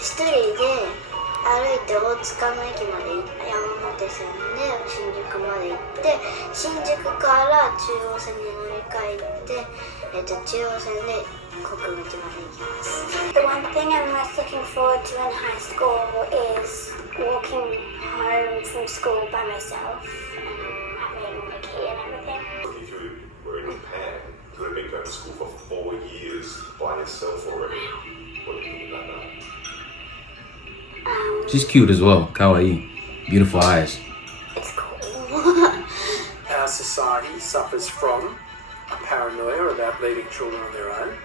一人で歩いて大塚の駅まで山手線で新宿まで行って新宿から中央線に乗り換えて、中央線で国分寺まで行きます。 The one thing I'm most looking forward to in high school is walking home from school by myself and having a key and everything. If you were in Japan, you would have been going to school for 4 years by yourself already. What do you think about that? She's cute as well. Kawaii. Beautiful eyes. It's cool. Our society suffers from a paranoia about leaving children on their own.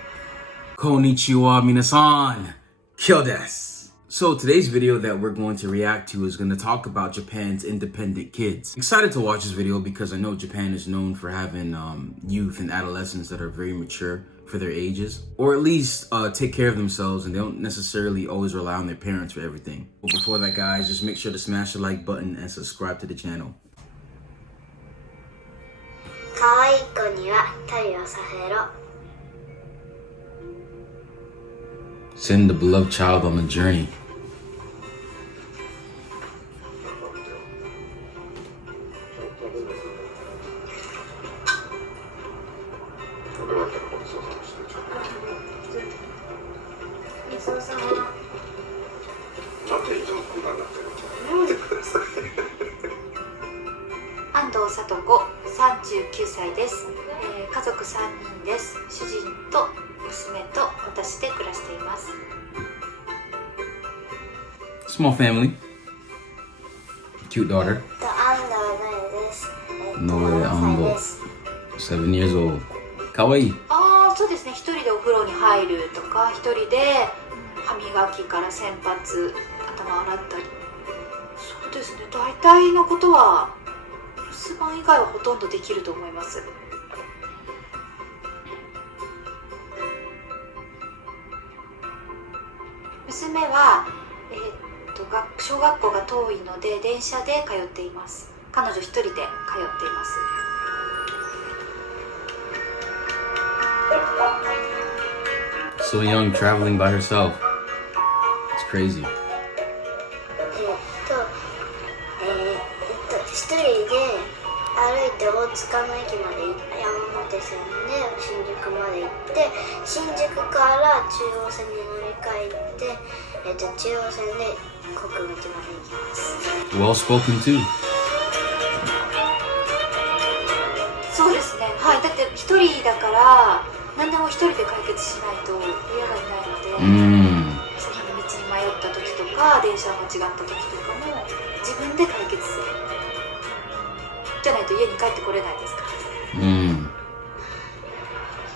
Konnichiwa minasan. Kyo desu. So today's video that we're going to react to is going to talk about Japan's independent kids. Excited to watch this video because I know Japan is known for having youth and adolescents that are very mature for their ages, or at least take care of themselves, and they don't necessarily always rely on their parents for everything. But before that, guys, just make sure to smash the like button and subscribe to the channel. 可愛い子には旅をさせろ。 Send the beloved child on a journey.安藤さと子39歳です、家族3人です。主人と娘と私で暮らしています。 Small family. Cute daughter. 安藤のです。Noe Ando. です。 7 years old. Kawaii. そうですね。一人でお風呂に入るとか、一人で歯磨きから洗髪、頭洗ったり。そうですね。大体のことは留守番以外はほとんどできると思います。娘は、小学校が遠いので電車で通っています。彼女一人で通っています。So young, traveling by herself. It's crazy. 一人で歩いて大塚の駅まで山手線で新宿まで行って新宿から中央線に乗り換えて、中央線で国分寺まで行きます。 Well spoken too. そうですね。はい。だって一人だから何でも一人で解決しないと親がいないので、次の道に迷った時とか電車が間違った時とかも自分で解決する。じゃないと家に帰ってこれないですから。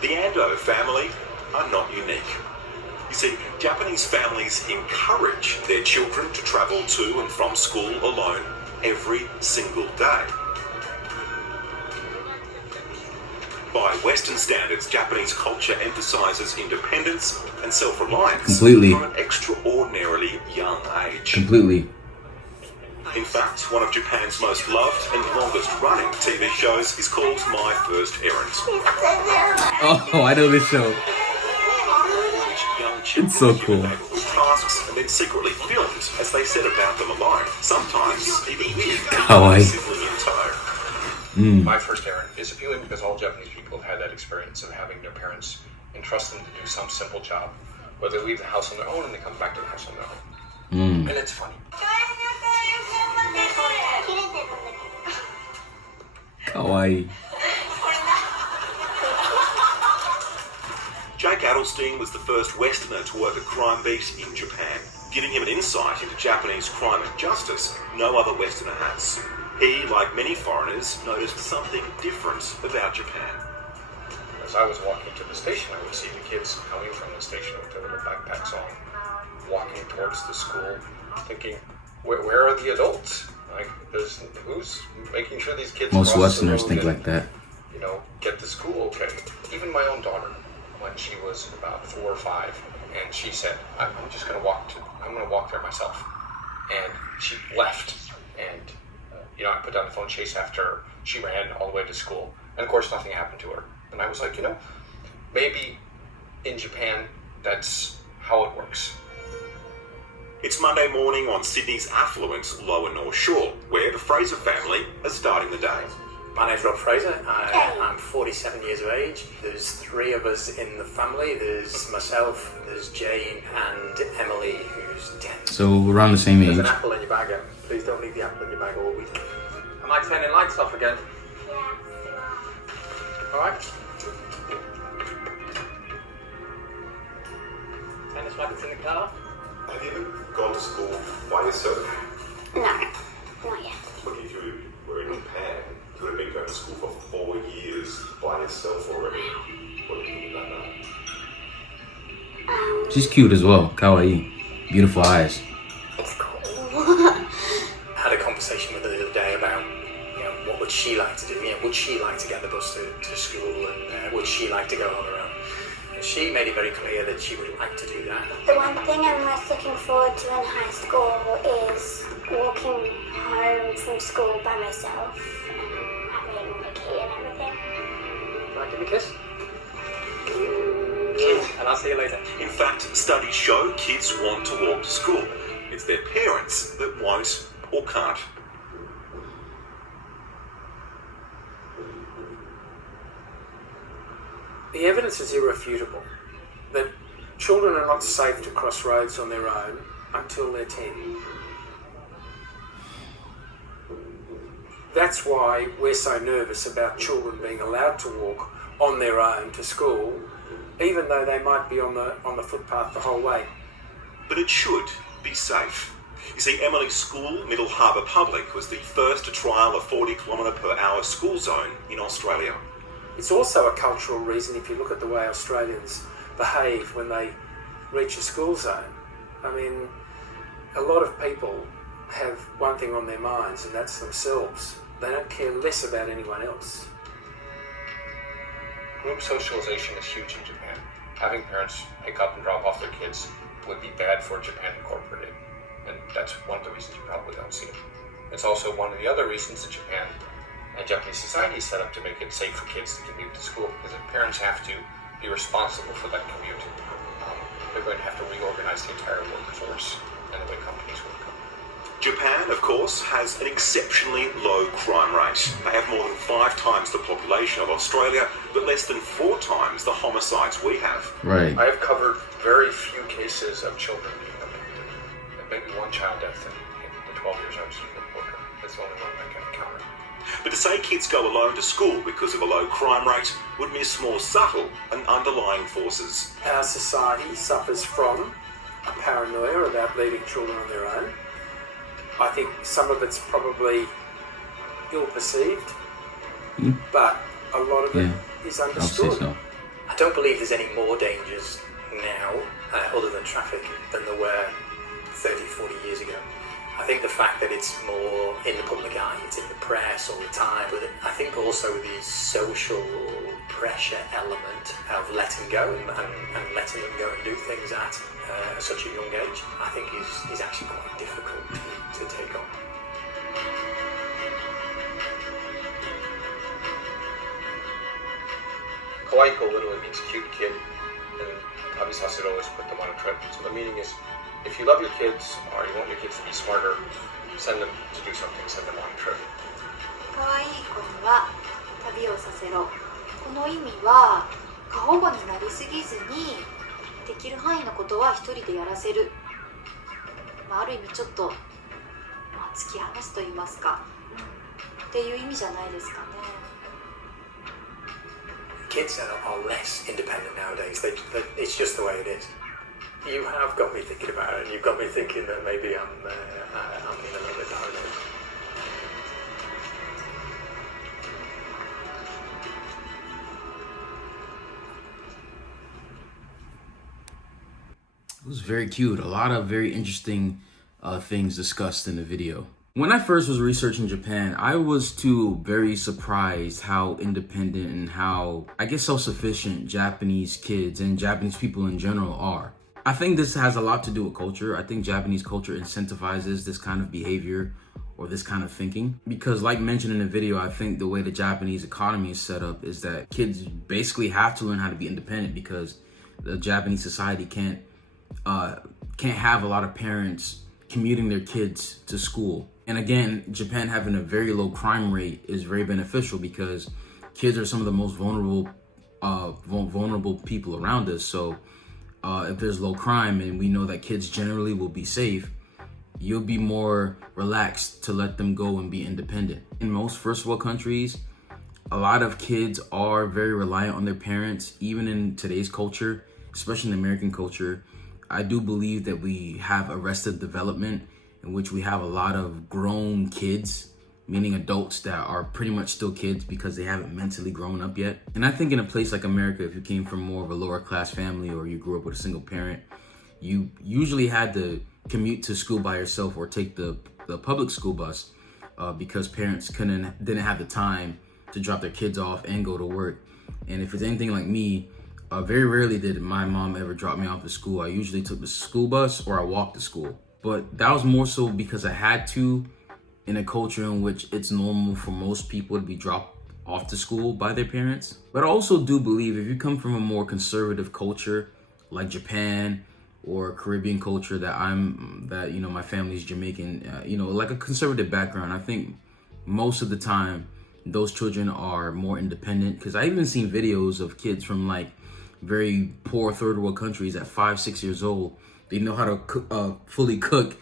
The Ando family are not unique. You see, Japanese families encourage their children to travel to and from school alone every single day. By Western standards, Japanese culture emphasizes independence and self-reliance Completely. from an extraordinarily young age. Completely. In fact, one of Japan's most loved and longest-running TV shows is called My First Errand. Oh, I know this show. It's so cool. Tasks and then secretly filmed as they set about them alone. Sometimes even with Kawaii. a sibling in tow. My First Errand is appealing because all Japanese people have had that experience of having their parents entrust them to do some simple job, whether they leave the house on their own and they come back to the house on their own. And it's funny. Kawaii. Jake Adelstein was the first Westerner to work a crime beat in Japan, giving him an insight into Japanese crime and justice no other Westerner has. He, like many foreigners, noticed something different about Japan. As I was walking to the station, I would see the kids coming from the station with their little backpacks on, walking towards the school, thinking, where are the adults? Like, who's making sure these kids Most cross the Westerners road think and, like that. you know, get to school okay. Even my own daughter, when she was about 4 or 5, and she said, I'm gonna walk there myself. And she left, and I put down the phone, chased after her. She ran all the way to school, and of course nothing happened to her. And I was like, maybe in Japan that's how it works. It's Monday morning on Sydney's affluent Lower North Shore, where the Fraser family are starting the day. My name's Rob Fraser. I'm 47 years of age. There's 3 of us in the family. There's myself, there's Jane, and Emily, who's 10. So we're around the same age. There's an apple in your bag, Em. Please don't leave the apple in your bag all week. Am I turning lights off again? All right. Tennis rackets in the car? Have you ever gone to school by yourself? No, not yet. Look, if you were in Japan, you would have been going to school for 4 years by yourself already. What do you think about that? She's cute as well. Kawaii. Beautiful eyes. It's cool. I had a conversation with her the other day about, what would she like to do? Would she like to get the bus to school, and would she like to go on her own? And she made it very clear that she would like to do that. The one thing I'm most looking forward to in high school is walking home from school by myself and having the key and everything. Right, give me a kiss. And I'll see you later. In fact, studies show kids want to walk to school. It's their parents that won't or can't. The evidence is irrefutable that children are not safe to cross roads on their own until they're 10. That's why we're so nervous about children being allowed to walk on their own to school, even though they might be on the footpath the whole way. But it should be safe. You see, Emily's school, Middle Harbour Public, was the first to trial a 40km/h school zone in Australia. It's also a cultural reason if you look at the way Australians behave when they reach a school zone. I mean, a lot of people have one thing on their minds, and that's themselves. They don't care less about anyone else. Group socialization is huge in Japan. Having parents pick up and drop off their kids would be bad for Japan incorporated, and that's one of the reasons you probably don't see it. It's also one of the other reasons that Japan and Japanese society is set up to make it safe for kids to commute to school, because if parents have to be responsible for that commute, they're going to have to reorganize the entire workforce and the way companies work. Japan, of course, has an exceptionally low crime rate. They have more than 5 times the population of Australia, but less than 4 times the homicides we have. Right. I have covered very few cases of children being abandoned, and maybe one child death in the 12 years I was a reporter. That's the only one I can encounter. But to say kids go alone to school because of a low crime rate would miss more subtle and underlying forces. Our society suffers from a paranoia about leaving children on their own. I think some of it's probably ill-perceived, but a lot of it is understood. I'll say so. I don't believe there's any more dangers now, other than traffic, than there were 30, 40 years ago. I think the fact that it's more in the public eye, it's in the press all the time, but I think also the social pressure element of letting go and letting them go and do things at such a young age, I think is actually quite difficult to take on. Kawaii-ko literally means cute kid, and Tabisasero is put them on a trip. So the meaning is, if you love your kids or you want your kids to be smarter, send them to do something, send them on a trip. 可愛い子には旅をさせろ。この意味は過保護になりすぎずにできる範囲のことは一人でやらせる。ある意味ちょっと、突き放すと言いますか、っていう意味じゃないですかね。Kids are less independent nowadays. It's just the way it is. You have got me thinking about it, and you've got me thinking that maybe I'm being a little bit paranoid. It was very cute. A lot of very interesting things discussed in the video. When I first was researching Japan, I was too very surprised how independent and how, I guess, self-sufficient Japanese kids and Japanese people in general are. I think this has a lot to do with culture. I think Japanese culture incentivizes this kind of behavior or this kind of thinking. Because like mentioned in the video, I think the way the Japanese economy is set up is that kids basically have to learn how to be independent because the Japanese society can't can't have a lot of parents commuting their kids to school. And again, Japan having a very low crime rate is very beneficial because kids are some of the most vulnerable people around us. So if there's low crime and we know that kids generally will be safe, you'll be more relaxed to let them go and be independent. In most first world countries, a lot of kids are very reliant on their parents. Even in today's culture, especially in American culture, I do believe that we have arrested development in which we have a lot of grown kids, meaning adults that are pretty much still kids because they haven't mentally grown up yet. And I think in a place like America, if you came from more of a lower class family or you grew up with a single parent, you usually had to commute to school by yourself or take the public school bus because parents didn't have the time to drop their kids off and go to work. And if it's anything like me, very rarely did my mom ever drop me off to school. I usually took the school bus or I walked to school. But that was more so because I had to, in a culture in which it's normal for most people to be dropped off to school by their parents. But I also do believe if you come from a more conservative culture like Japan or Caribbean culture that you know, my family's Jamaican, you know, like a conservative background, I think most of the time those children are more independent. Because I even seen videos of kids from like very poor third world countries at 5-6 years old. They know how to fully cook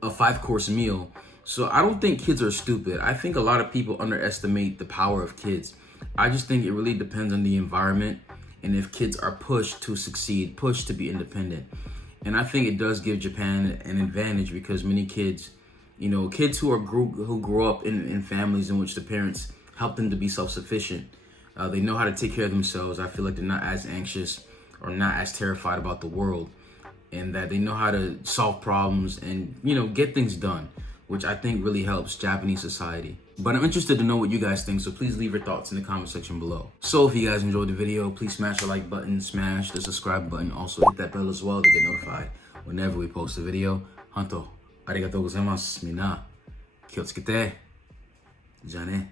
a 5-course meal. So I don't think kids are stupid. I think a lot of people underestimate the power of kids. I just think it really depends on the environment and if kids are pushed to succeed, pushed to be independent. And I think it does give Japan an advantage because many kids, you know, kids who grow up in families in which the parents help them to be self-sufficient, they know how to take care of themselves. I feel like they're not as anxious or not as terrified about the world, and that they know how to solve problems and, you know, get things done, which I think really helps Japanese society. But I'm interested to know what you guys think, so please leave your thoughts in the comment section below. So if you guys enjoyed the video, please smash the like button, smash the subscribe button, also hit that bell as well to get notified whenever we post a video. Hanto, arigatou gozaimasu. Minna, kiyotsukete. Ja ne.